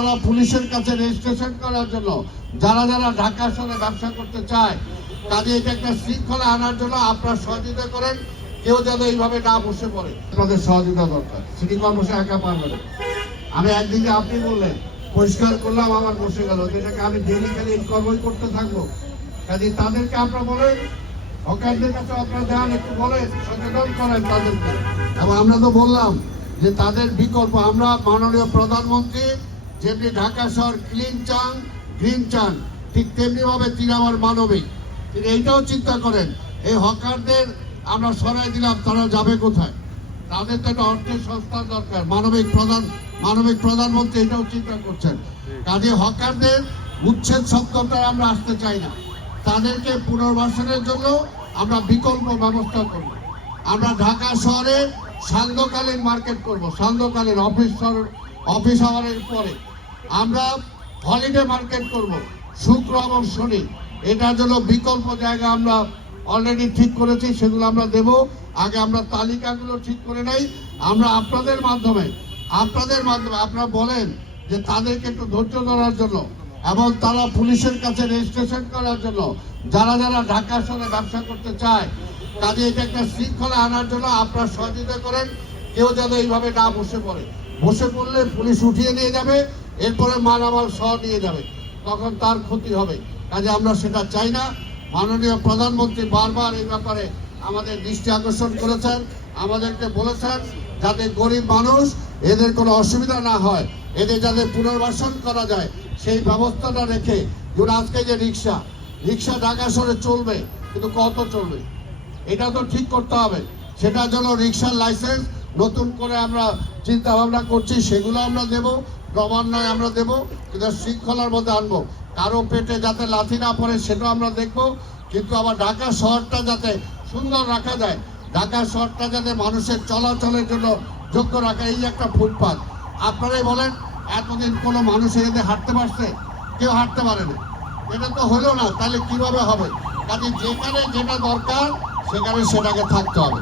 তারা পুলিশের কাছে রেজিস্ট্রেশন করার জন্য যারা যারা ঢাকা শহরে ব্যবসা করতে চায়, কাজে এটা একটা শৃঙ্খলা আনার জন্য আপনারা সহযোগিতা করেন। কেউ যেন এইভাবে না বসে পড়ে, আপনাদের সহযোগিতা দরকার। সিটি কর্পোরেশন একা পারবে না। আমি একদিকে আপনি বললেন পরিষ্কার করলাম, আমার বসে গেল, যেটাকে আমি ডেলি খালি কর্মই করতে থাকবো। কাজে তাদেরকে আপনারা বলেন, হকারদের কাছে আপনারা যান, একটু বলেন, সচেতন করেন তাদেরকে। এবং আমরা তো বললাম যে তাদের বিকল্প আমরা মাননীয় প্রধানমন্ত্রী যেমনি ঢাকা শহর ক্লিন চান, গ্রিন চান, ঠিক তেমনি ভাবে তিনি আমার মানবিক। তিনি এইটাও চিন্তা করেন, এই হকারদের আমরা সরাই দিলাম, তারা যাবে কোথায়? তাদের তো একটা অর্থের সংস্থান দরকার। মানবিক প্রধানমন্ত্রী এটাও চিন্তা করছেন। কাজে হকারদের উচ্ছেদ শব্দটা আমরা আসতে চাই না। তাদেরকে পুনর্বাসনের জন্য আমরা বিকল্প ব্যবস্থা করব। আমরা ঢাকা শহরে সান্ধ্যকালীন মার্কেট করব, সান্ধ্যকালীন অফিস আওয়ারের পরে আমরা হলিডে মার্কেট করব, শুক্র এবং শনি। এটার জন্য বিকল্প জায়গা আমরা অলরেডি ঠিক করেছি, সেগুলো আমরা দেব। আগে আমরা তালিকাগুলো ঠিক করে নেই। আমরা আপনাদের মাধ্যমে আপনারা বলেন যে তাদেরকে একটু ধৈর্য ধরার জন্য এবং তারা পুলিশের কাছে রেজিস্ট্রেশন করার জন্য যারা যারা ঢাকা শহরে ব্যবসা করতে চায়, কাজে এটা একটা শৃঙ্খলা আনার জন্য আপনারা সহযোগিতা করেন। কেউ যেন এইভাবে না বসে পড়ে। বসে পড়লে পুলিশ উঠিয়ে নিয়ে যাবে, এরপরে মালামাল সহ নিয়ে যাবে, তখন তার ক্ষতি হবে। কাজে আমরা সেটা চাই না। মাননীয় প্রধানমন্ত্রী বারবার এই ব্যাপারে আমাদের দৃষ্টি আকর্ষণ করেছেন, আমাদেরকে বলেছেন যাতে গরিব মানুষ এদের কোনো অসুবিধা না হয়, এদের যাতে পুনর্বাসন করা যায় সেই ব্যবস্থাটা রেখে। যেমন আজকে যে রিক্সা ঢাকা শহরে চলবে, কিন্তু কত চলবে এটা তো ঠিক করতে হবে। সেটার জন্য রিক্সার লাইসেন্স নতুন করে আমরা চিন্তা ভাবনা করছি, সেগুলো আমরা দেব, ক্রমান্বয়ে আমরা দেব, কিন্তু শৃঙ্খলার মধ্যে আনবো। কারো পেটে যাতে লাথি না পড়ে সেটাও আমরা দেখবো। কিন্তু আবার ঢাকা শহরটা যাতে সুন্দর রাখা যায়, ঢাকা শহরটা যাতে মানুষের চলাচলের জন্য যোগ্য রাখা, এই একটা ফুটপাথ। আপনারাই বলেন, এতদিন কোনো মানুষ এখানে হাঁটতে পারছে? কেউ হাঁটতে পারে না। এটা তো হলো না, তাহলে কিভাবে হবে? কাজে যেখানে যেটা দরকার সেখানে সেটাকে থাকতে হবে।